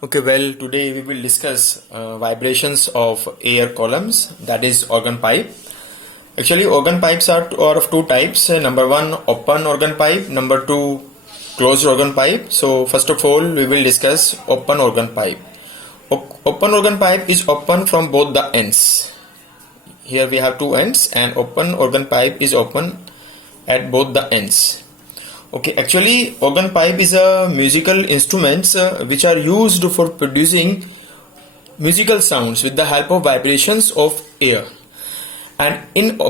Okay, well, today we will discuss vibrations of air columns, that is organ pipe. Actually, organ pipes are of two types. Number one, open organ pipe. Number two, closed organ pipe. So, first of all, we will discuss open organ pipe. Open organ pipe is open from both the ends. Here we have two ends, and open organ pipe is open at both the ends. Okay, actually organ pipe is a musical instruments which are used for producing musical sounds with the help of vibrations of air. And in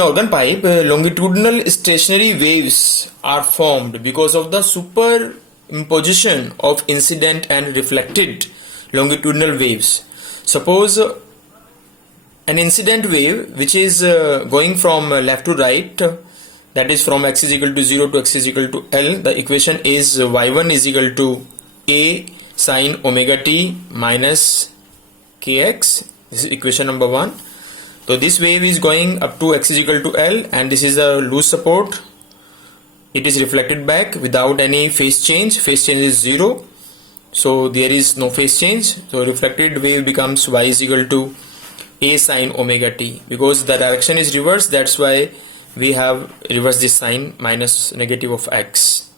organ pipe, longitudinal stationary waves are formed because of the superimposition of incident and reflected longitudinal waves. Suppose an incident wave which is going from left to right, that is from x is equal to 0 to x is equal to L. The equation is y1 is equal to a sine omega t minus kx. This is equation number 1. So this wave is going up to x is equal to L, and this is a loose support. It is reflected back without any phase change. Phase change is 0. So there is no phase change. So reflected wave becomes y is equal to a sine omega t. Because the direction is reversed, that's why we have reversed this sign, minus negative of x.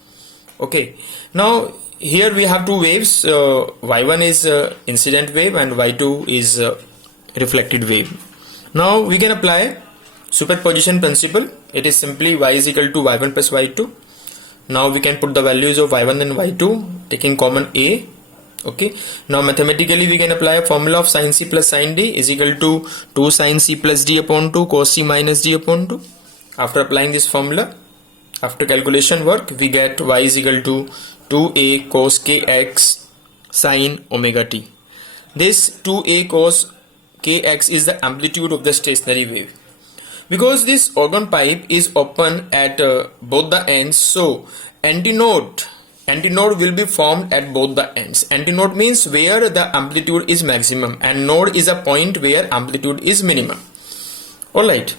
Okay, now here we have two waves. Y1 is incident wave and y2 is reflected wave. Now we can apply superposition principle. It is simply y is equal to y1 plus y2. Now we can put the values of y1 and y2 taking common a. Okay, now mathematically we can apply a formula of sin c plus sin d is equal to 2 sin c plus d upon 2 cos c minus d upon 2. After applying this formula, after calculation work, we get y is equal to 2a cos kx sin omega t. This 2a cos kx is the amplitude of the stationary wave. Because this organ pipe is open at both the ends, so antinode will be formed at both the ends. Antinode means where the amplitude is maximum, and node is a point where amplitude is minimum. Alright.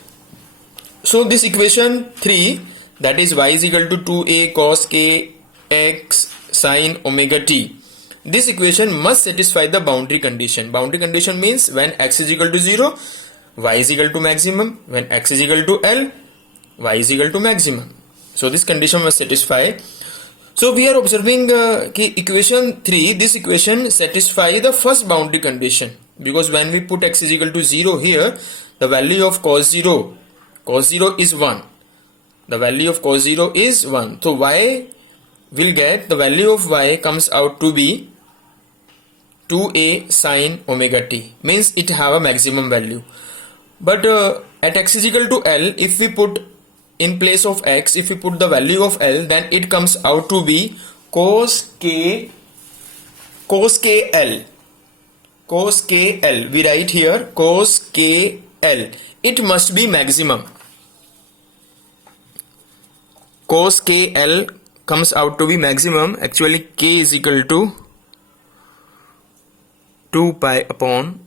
So this equation 3, that is y is equal to 2a cos kx sin omega t. This equation must satisfy the boundary condition. Boundary condition means when x is equal to 0, y is equal to maximum. When x is equal to L, y is equal to maximum. So this condition must satisfy. So we are observing equation 3, this equation satisfies the first boundary condition. Because when we put x is equal to 0 here, the value of cos 0 is 1. The value of cos 0 is 1. So y will get, the value of y comes out to be 2a sin omega t. Means it have a maximum value. But at x is equal to L, if we put in place of x, if we put the value of L, then it comes out to be cos kl. Cos kl. We write here cos kl. It must be maximum. Cos kl comes out to be maximum. Actually k is equal to 2 pi upon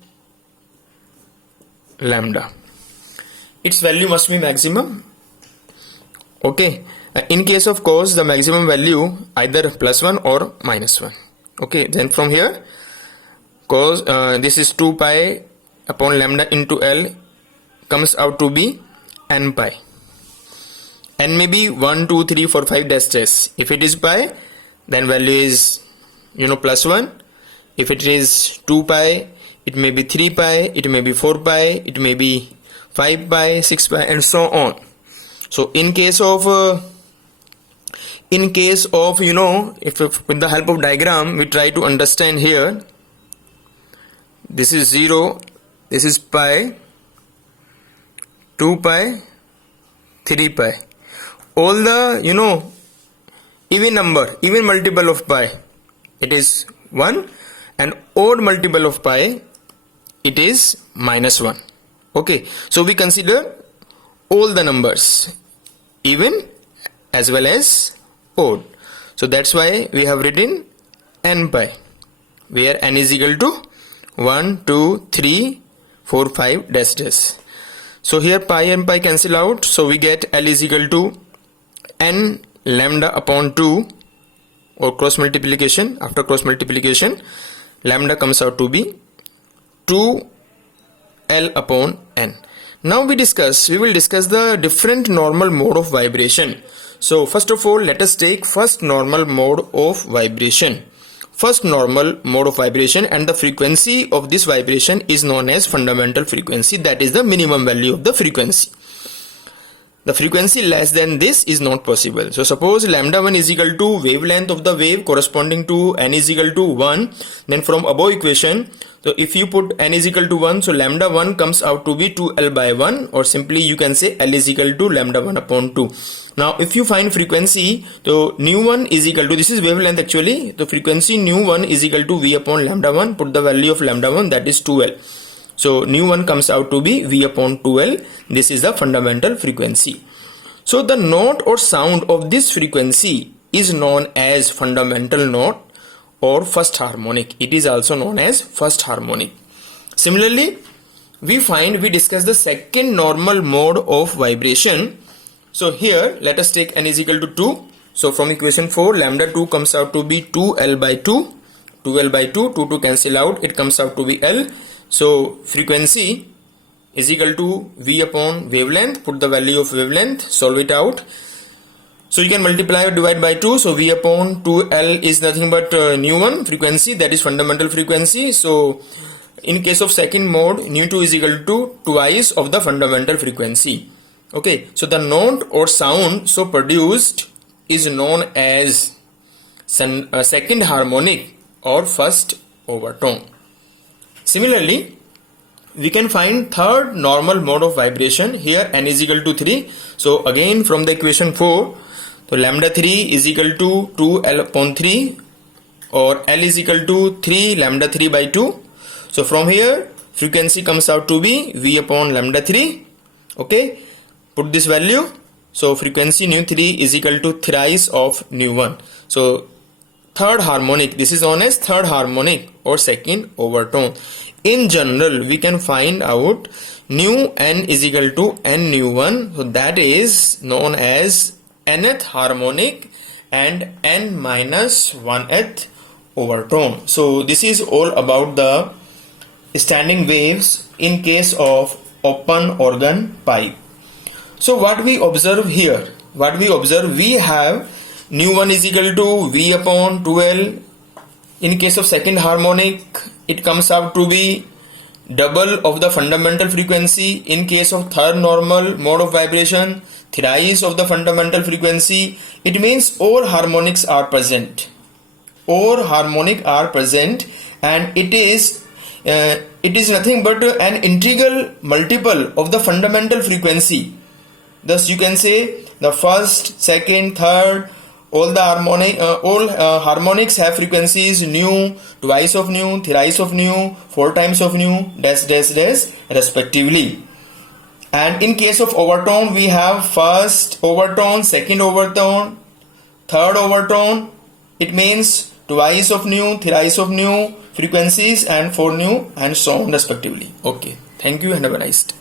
lambda. Its value must be maximum. Okay, in case of cos, the maximum value either plus 1 or minus 1. Okay, then from here cos, this is 2 pi upon lambda into L comes out to be n pi. N may be 1, 2, 3, 4, 5 dash. If it is pi, then value is plus 1. If it is 2 pi, it may be 3 pi, it may be 4 pi, it may be 5 pi, 6 pi, and so on. So in case of if with the help of diagram we try to understand here, this is 0, this is pi, 2 pi, 3 pi. All the even number, even multiple of pi, it is 1, and odd multiple of pi, it is minus 1. Okay, so we consider all the numbers, even as well as odd. So that's why we have written n pi, where n is equal to 1, 2, 3, 4, 5 dash dash. So here pi and pi cancel out, so we get L is equal to n lambda upon 2 or cross multiplication, after cross multiplication, lambda comes out to be 2L upon n. Now we will discuss the different normal mode of vibration. So first of all, let us take first normal mode of vibration. First normal mode of vibration, and the frequency of this vibration is known as fundamental frequency, that is the minimum value of the frequency. The frequency less than this is not possible. So suppose lambda 1 is equal to wavelength of the wave corresponding to n is equal to 1, then from above equation, so if you put n is equal to 1, so lambda 1 comes out to be 2L by 1, or simply you can say L is equal to lambda 1 upon 2. Now if you find frequency, so nu 1 is equal to, this is wavelength actually, the frequency nu 1 is equal to V upon lambda 1, put the value of lambda 1, that is 2L. So nu 1 comes out to be V upon 2L. This is the fundamental frequency. So the note or sound of this frequency is known as fundamental note or first harmonic. It is also known as first harmonic. Similarly, we discuss the second normal mode of vibration. So here let us take n is equal to 2. So from equation 4, lambda 2 comes out to be 2L by 2. 2L by 2, 2 to cancel out, it comes out to be L. So frequency is equal to V upon wavelength, put the value of wavelength, solve it out. So you can multiply or divide by 2, so V upon 2L is nothing but nu 1 frequency, that is fundamental frequency. So in case of second mode, nu 2 is equal to twice of the fundamental frequency. Okay, so the note or sound so produced is known as second harmonic or first overtone. Similarly, we can find third normal mode of vibration. Here n is equal to 3. So again from the equation 4, so lambda 3 is equal to 2L upon 3, or L is equal to 3 lambda 3 by 2. So from here frequency comes out to be V upon lambda 3. Okay, put this value. So frequency nu 3 is equal to thrice of nu 1. So third harmonic, this is known as third harmonic or second overtone. In general, we can find out nu n is equal to n nu 1. So that is known as nth harmonic and n minus 1th overtone. So this is all about the standing waves in case of open organ pipe. So what we observe here, we have nu 1 is equal to V upon 2L. In case of second harmonic, it comes out to be double of the fundamental frequency. In case of third normal mode of vibration, thrice of the fundamental frequency. It means all harmonics are present. All harmonic are present, and it is nothing but an integral multiple of the fundamental frequency. Thus you can say the first, second, third, all the harmonics have frequencies nu, twice of nu, thrice of nu, 4 times of nu, dash dash dash respectively. And in case of overtone, we have first overtone, second overtone, third overtone. It means twice of nu, thrice of nu frequencies, and 4 nu, and so on respectively. Okay, thank you and have a nice day.